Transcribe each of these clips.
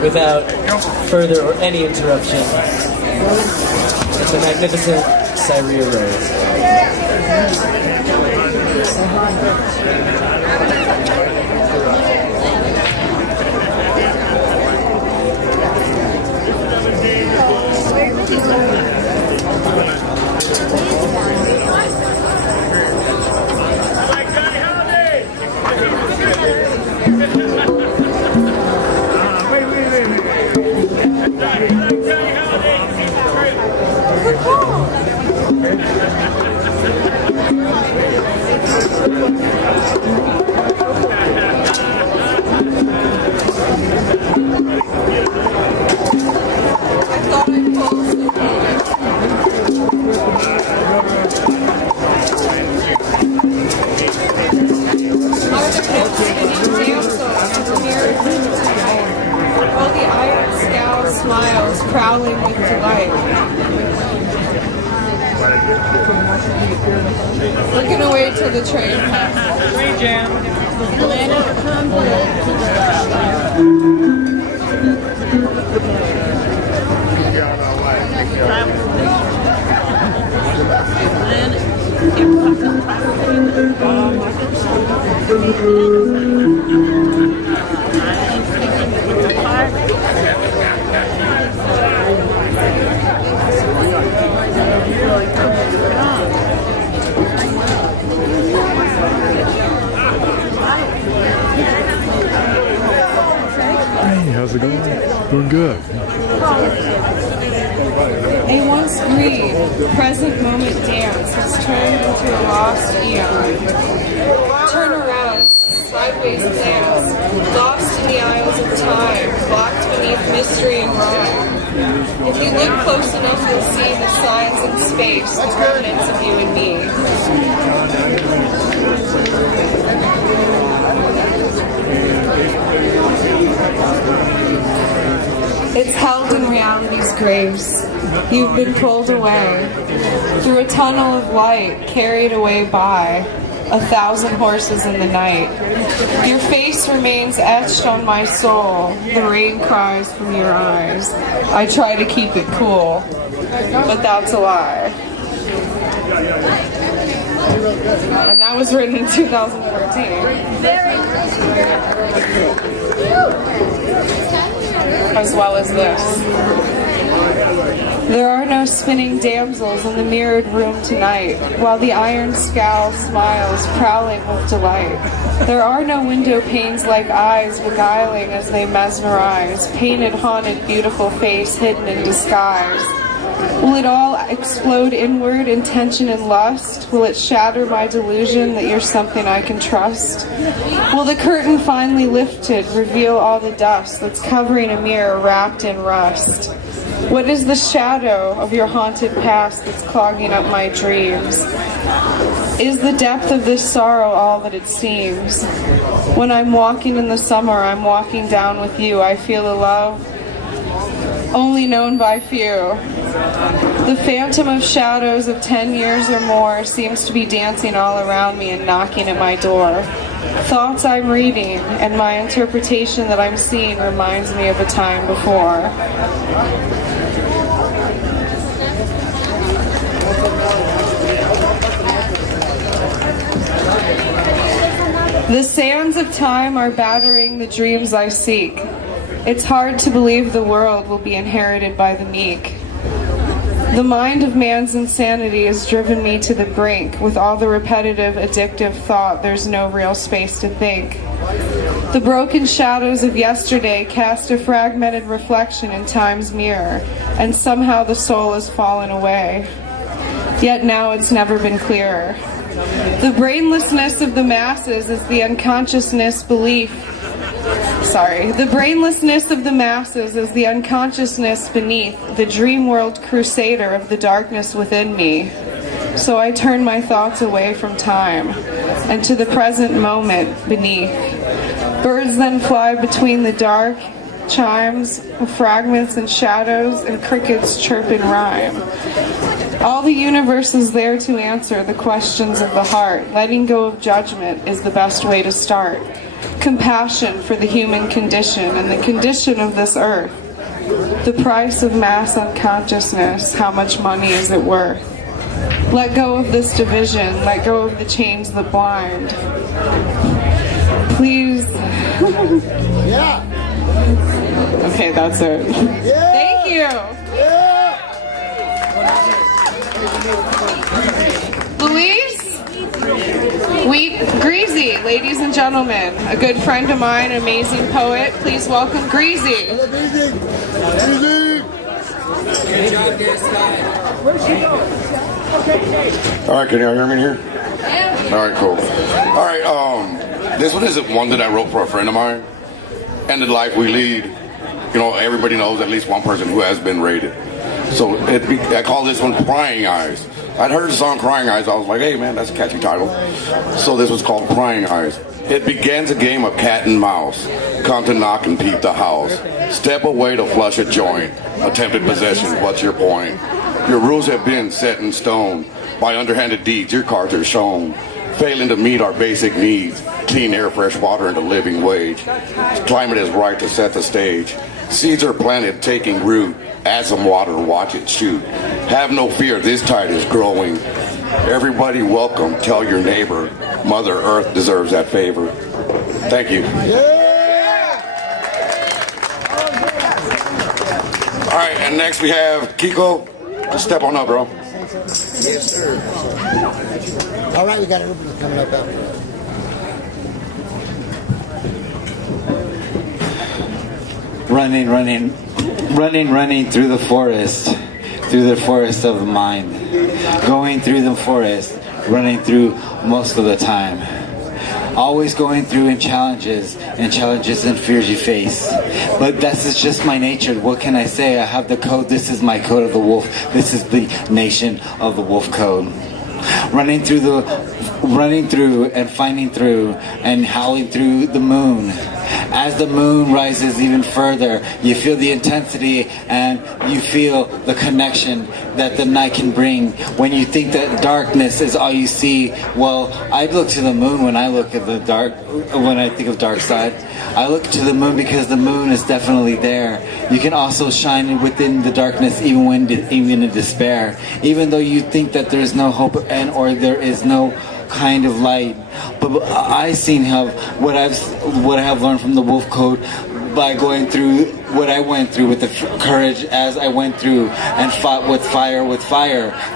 without further or any interruption, the magnificent Syria Rose. Smiles, prowling with delight. Looking away till the train passes. Train jam. Hey, how's it going? Doing good. A once green, present moment dance has turned into a lost eon. Turn around, sideways glance, lost in the aisles of time, locked beneath mystery and rhyme. If you look close enough, you'll see the signs in space, the remnants of you and me. It's held in reality's grace. You've been pulled away through a tunnel of light, carried away by 1,000 horses in the night. Your face remains etched on my soul. The rain cries from your eyes. I try to keep it cool, but that's a lie. And that was written in 2014. As well as this. There are no spinning damsels in the mirrored room tonight, while the iron scowl smiles, prowling with delight. There are no window panes like eyes beguiling as they mesmerize, painted, haunted, beautiful face hidden in disguise. Will it all explode inward in tension and lust? Will it shatter my delusion that you're something I can trust? Will the curtain finally lifted reveal all the dust that's covering a mirror wrapped in rust? What is the shadow of your haunted past that's clogging up my dreams? Is the depth of this sorrow all that it seems? When I'm walking in the summer, I'm walking down with you. I feel a love only known by few. The phantom of shadows of 10 years or more seems to be dancing all around me and knocking at my door. Thoughts I'm reading and my interpretation that I'm seeing reminds me of a time before. The sands of time are battering the dreams I seek. It's hard to believe the world will be inherited by the meek. The mind of man's insanity has driven me to the brink. With all the repetitive, addictive thought, there's no real space to think. The broken shadows of yesterday cast a fragmented reflection in time's mirror, and somehow the soul has fallen away. Yet now it's never been clearer. The brainlessness of the masses is the unconsciousness belief. The brainlessness of the masses is the unconsciousness beneath, the dream world crusader of the darkness within me. So I turn my thoughts away from time and to the present moment beneath. Birds then fly between the dark chimes of fragments and shadows, and crickets chirp in rhyme. All the universe is there to answer the questions of the heart. Letting go of judgment is the best way to start. compassion for the human condition and the condition of this earth. The price of mass unconsciousness, how much money is it worth? Let go of this division, let go of the chains that blind. Please. Yeah. Okay, that's it. Yeah. Thank you. Yeah. Louise? Greasy, ladies and gentlemen. A good friend of mine, amazing poet. Please welcome Greasy. All right, can y'all hear me in here? Yeah. All right, cool. All right, this one isn't one that I wrote for a friend of mine. And the life we lead, you know, everybody knows at least one person who has been raided. So I call this one Prying Eyes. I'd heard the song Crying Eyes. I was like, hey, man, that's a catchy title. So this was called Prying Eyes. It begins a game of cat and mouse. Come to knock and peep the house. Step away to flush a joint. Attempted possession, what's your point? Your rules have been set in stone. By underhanded deeds, your cards are shown. Failing to meet our basic needs. Clean air, fresh water, and a living wage. Climate is right to set the stage. Seeds are planted, taking root. Add some water, watch it shoot. Have no fear, this tide is growing. Everybody welcome, tell your neighbor. Mother Earth deserves that favor. Thank you. All right, and next we have Kiko. Just step on up, bro. Yes, sir. All right, we got everybody coming up after. Running through the forest of the mind. Going through the forest, running through most of the time. Always going through in challenges and fears you face. But that's just my nature. What can I say? I have the code. This is my code of the wolf. This is the nation of the wolf code. Running through and finding through and howling through the moon. As the moon rises even further, you feel the intensity and you feel the connection that the night can bring. When you think that darkness is all you see, well, I look to the moon when I look at the dark, when I think of dark side. I look to the moon because the moon is definitely there. You can also shine within the darkness even in despair. Even though you think that there is no hope or there is no kind of light. But I seen how what I have learned from the wolf code by going through what I went through with the courage as I went through and fought with fire.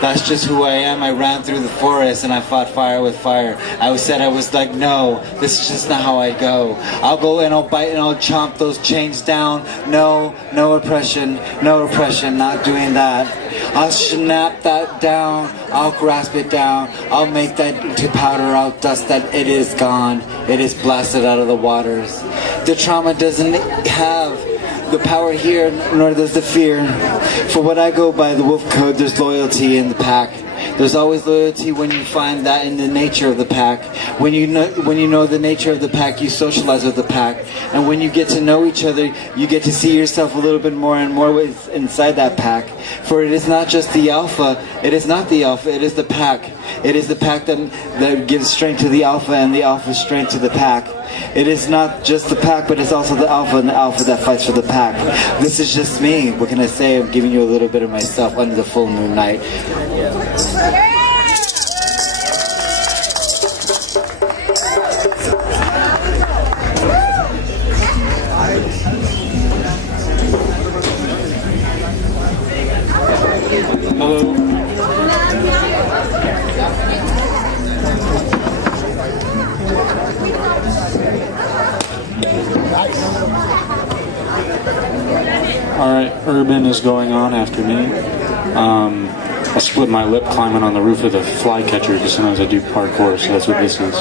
That's just who I am. I ran through the forest and I fought fire with fire. I was like, no, this is just not how I go. I'll go and I'll bite and I'll chomp those chains down. No oppression, not doing that. I'll snap that down. I'll grasp it down. I'll make that into powder. I'll dust that. It is gone. It is blasted out of the waters. The trauma doesn't have the power here, nor does the fear. For what I go by the wolf code, there's loyalty in the pack. There's always loyalty when you find that in the nature of the pack. When you know the nature of the pack, you socialize with the pack. And when you get to know each other, you get to see yourself a little bit more and more inside that pack. For it is not just the alpha, it is not the alpha, it is the pack. It is the pack that gives strength to the alpha and the alpha strength to the pack. It is not just the pack, but it's also the alpha and the alpha that fights for the pack. This is just me. What can I say? I'm giving you a little bit of myself under the full moon night. Hello. Alright, Urban is going on after me. I split my lip climbing on the roof of the flycatcher because sometimes I do parkour, so that's what this is.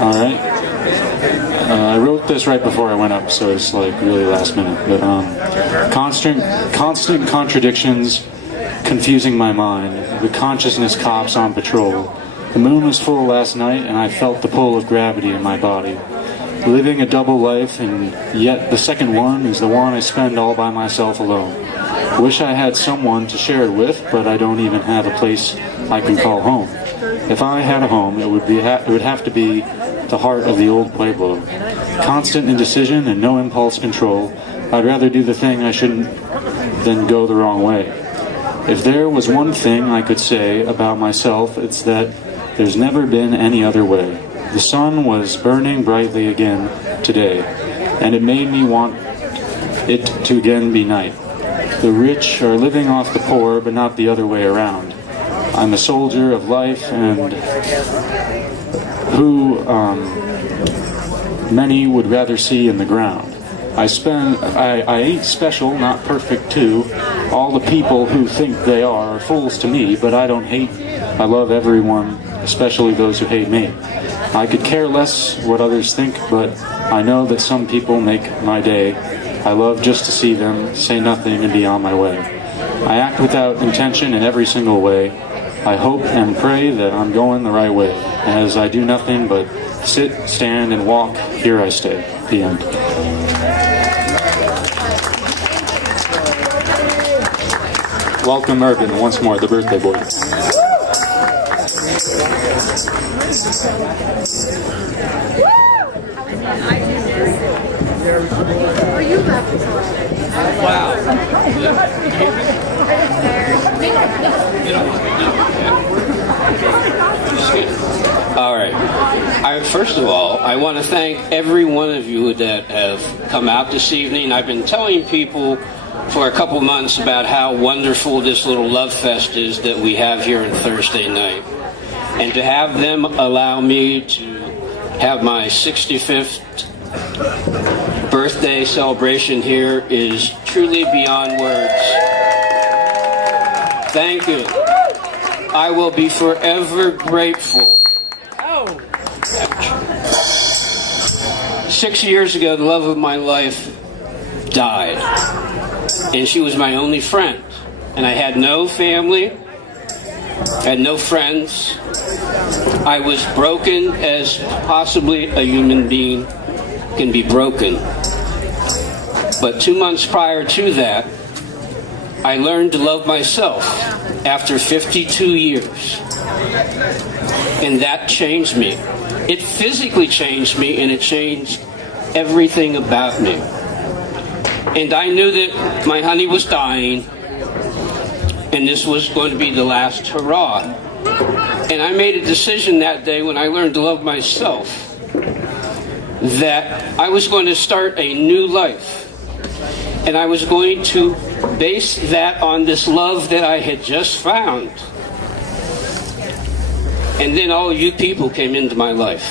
Alright. I wrote this right before I went up, so it's like really last minute. But constant contradictions confusing my mind. The consciousness cops on patrol. The moon was full last night, and I felt the pull of gravity in my body. Living a double life, and yet the second one is the one I spend all by myself alone. Wish I had someone to share it with, but I don't even have a place I can call home. If I had a home, it would have to be the heart of the old Pueblo. Constant indecision and no impulse control. I'd rather do the thing I shouldn't than go the wrong way. If there was one thing I could say about myself, it's that there's never been any other way. The sun was burning brightly again today, and it made me want it to again be night. The rich are living off the poor, but not the other way around. I'm a soldier of life, and who many would rather see in the ground. I ain't special, not perfect too. All the people who think they are fools to me, but I don't hate. I love everyone, especially those who hate me. I could care less what others think, but I know that some people make my day. I love just to see them, say nothing, and be on my way. I act without intention in every single way. I hope and pray that I'm going the right way. As I do nothing but sit, stand, and walk, here I stay. The end. Welcome, Urban, once more, the birthday boy. All right. First of all, I want to thank every one of you that have come out this evening. I've been telling people for a couple months about how wonderful this little love fest is that we have here on Thursday night. And to have them allow me to have my 65th birthday celebration here is truly beyond words. Thank you. I will be forever grateful. 6 years ago, the love of my life died. And she was my only friend. And I had no family, had no friends. I was broken as possibly a human being can be broken. But 2 months prior to that, I learned to love myself after 52 years. And that changed me. It physically changed me, and it changed everything about me. And I knew that my honey was dying, and this was going to be the last hurrah. And I made a decision that day when I learned to love myself that I was going to start a new life. And I was going to base that on this love that I had just found. And then all you people came into my life.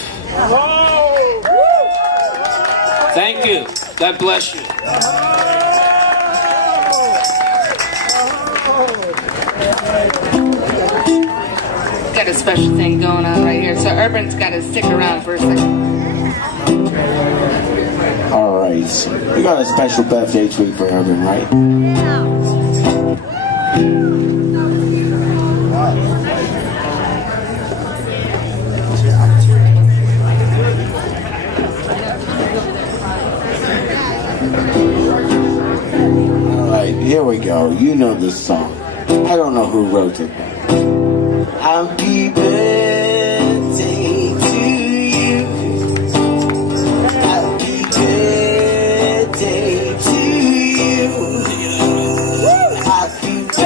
Thank you. God bless you. Got a special thing going on right here, so Urban's got to stick around for a second. All right, we got a special birthday treat for Urban, right? All right, here we go. You know this song. I don't know who wrote it. Happy birthday to you. Happy birthday to you. Happy birthday,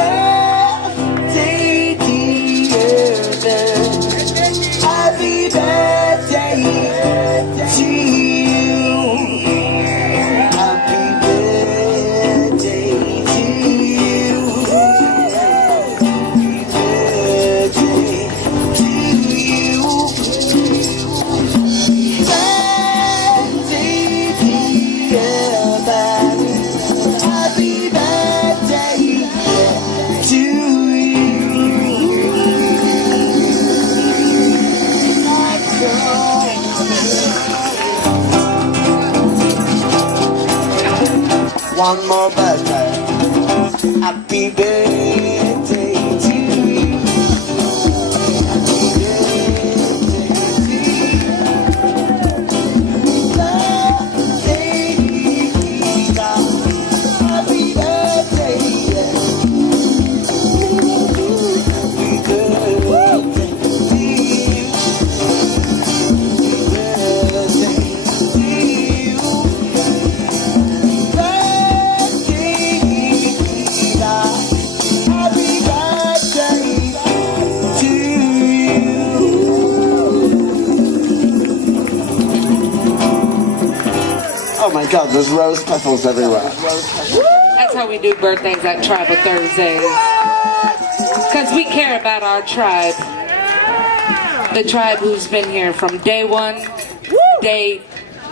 dear Urban. Happy birthday to you. Happy birthday to you. One more birthday. Happy birthday to you. Happy birthday to you. Happy birthday, yeah. go. There's rose petals everywhere. That's how we do birthdays at Tribal Thursdays. Because we care about our tribe. The tribe who's been here from day one, day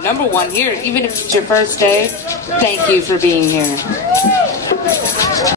number one here. Even if it's your first day, thank you for being here.